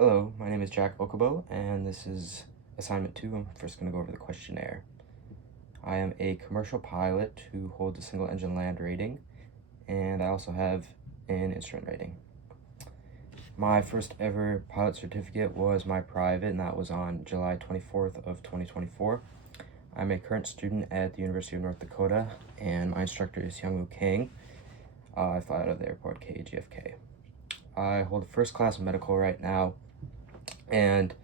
Hello, my name is Jack Okubo, and this is assignment 2. I'm first going to go over the questionnaire. I am a commercial pilot who holds a single engine land rating, and I also have an instrument rating. My first ever pilot certificate was my private, and that was on July 24th of 2024. I'm a current student at the University of North Dakota, and my instructor is Youngwoo Kang. I fly out of the airport KGFK. I hold a first class medical right now, and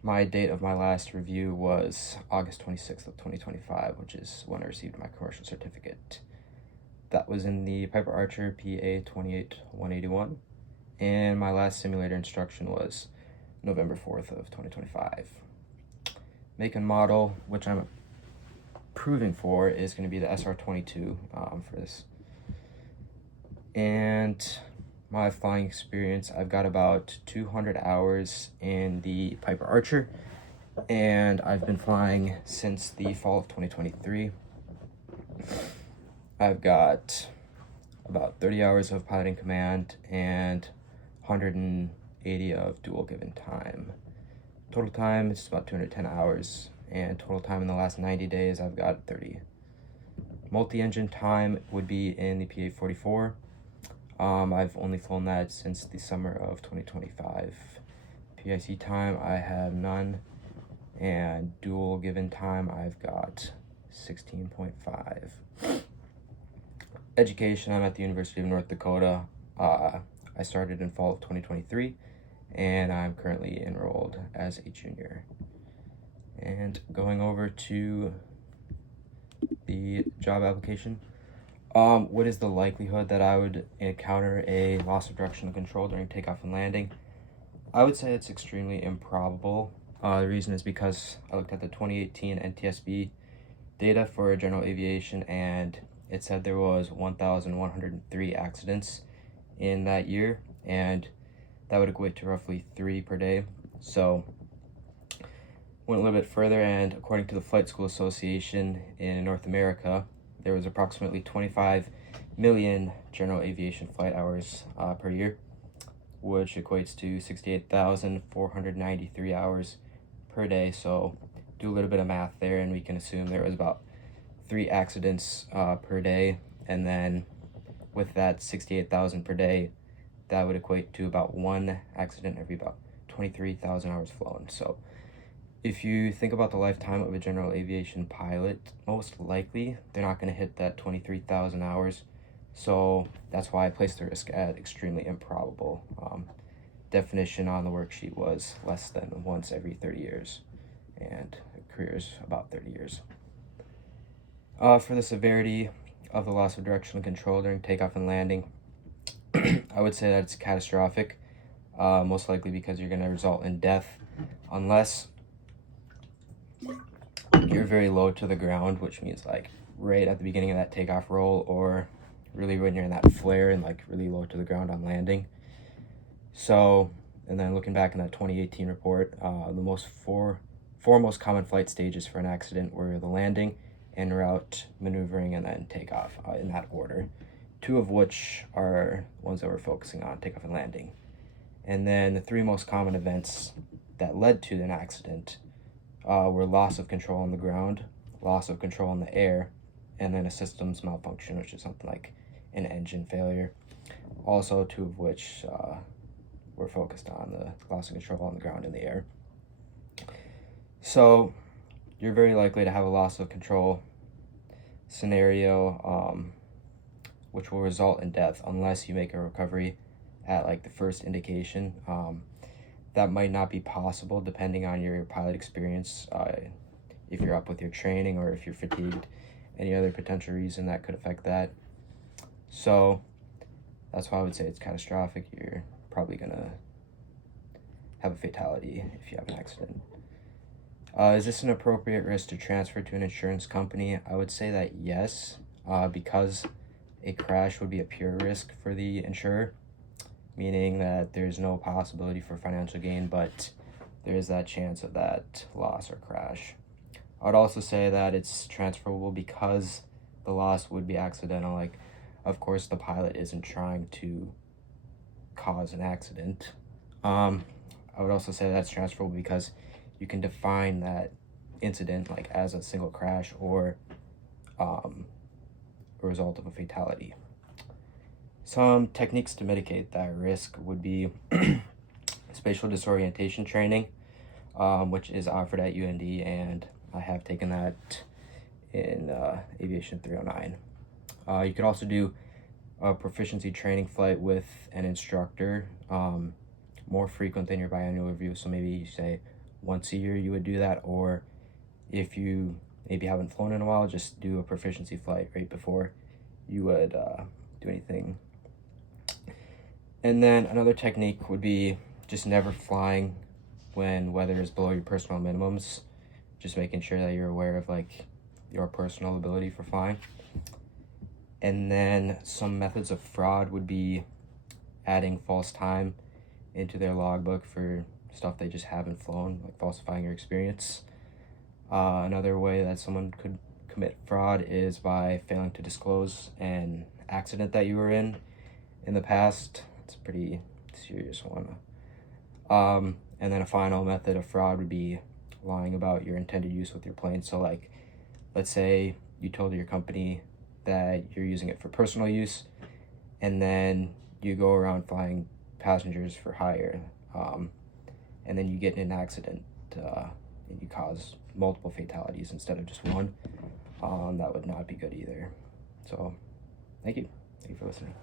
my date of my last review was August 26th of 2025, which is when I received my commercial certificate. That was in the Piper Archer PA 28181, and my last simulator instruction was November 4th of 2025. Make and model, which I'm proving for, is going to be the SR22 for this. And my flying experience, I've got about 200 hours in the Piper Archer, and I've been flying since the fall of 2023. I've got about 30 hours of piloting command and 180 of dual given time. Total time is about 210 hours, and total time in the last 90 days I've got 30. Multi-engine time would be in the PA 44. I've only flown that since the summer of 2025. PIC time, I have none, and dual given time, I've got 16.5. Education, I'm at the University of North Dakota. I started in fall of 2023, and I'm currently enrolled as a junior. And going over to the job application. What is the likelihood that I would encounter a loss of directional control during takeoff and landing? I would say it's extremely improbable. The reason is because I looked at the 2018 NTSB data for general aviation, and it said there was 1,103 accidents in that year, and that would equate to roughly 3 per day. So went a little bit further, and according to the Flight School Association in North America, there was approximately 25 million general aviation flight hours per year, which equates to 68,493 hours per day. So do a little bit of math there, and we can assume there was about 3 accidents per day. And then with that 68,000 per day, that would equate to about 1 accident every about 23,000 hours flown. So if you think about the lifetime of a general aviation pilot, most likely they're not going to hit that 23,000 hours. So that's why I placed the risk at extremely improbable. Definition on the worksheet was less than once every 30 years, and career is about 30 years. For the severity of the loss of directional control during takeoff and landing, I would say that it's catastrophic, most likely because you're going to result in death unless you're very low to the ground, which means like right at the beginning of that takeoff roll, or really when you're in that flare and like really low to the ground on landing. So, and then looking back in that 2018 report, the four most common flight stages for an accident were the landing, en route, maneuvering, and then takeoff, in that order. 2 of which are ones that we're focusing on, takeoff and landing. And then the 3 most common events that led to an accident were loss of control on the ground, loss of control in the air, and then a systems malfunction, which is something like an engine failure. Also 2 of which were focused on the loss of control on the ground and the air. So you're very likely to have a loss of control scenario, which will result in death unless you make a recovery at like the first indication. That might not be possible depending on your pilot experience, if you're up with your training or if you're fatigued, any other potential reason that could affect that. So that's why I would say it's catastrophic. You're probably gonna have a fatality if you have an accident. Is this an appropriate risk to transfer to an insurance company? I would say that yes, because a crash would be a pure risk for the insurer, meaning that there's no possibility for financial gain, but there is that chance of that loss or crash. I would also say that it's transferable because the loss would be accidental. Like, of course, the pilot isn't trying to cause an accident. I would also say that's transferable because you can define that incident like as a single crash or a result of a fatality. Some techniques to mitigate that risk would be spatial disorientation training, which is offered at UND, and I have taken that in Aviation 309. You could also do a proficiency training flight with an instructor, more frequent than your biannual review. So maybe you say once a year you would do that, or if you maybe haven't flown in a while, just do a proficiency flight right before you would do anything. And then another technique would be just never flying when weather is below your personal minimums, just making sure that you're aware of like your personal ability for flying. And then some methods of fraud would be adding false time into their logbook for stuff they just haven't flown, like falsifying your experience. Another way that someone could commit fraud is by failing to disclose an accident that you were in the past. It's a pretty serious one. And then a final method of fraud would be lying about your intended use with your plane. So like, let's say you told your company that you're using it for personal use, and then you go around flying passengers for hire, and then you get in an accident and you cause multiple fatalities instead of just one. That would not be good either. So thank you for listening.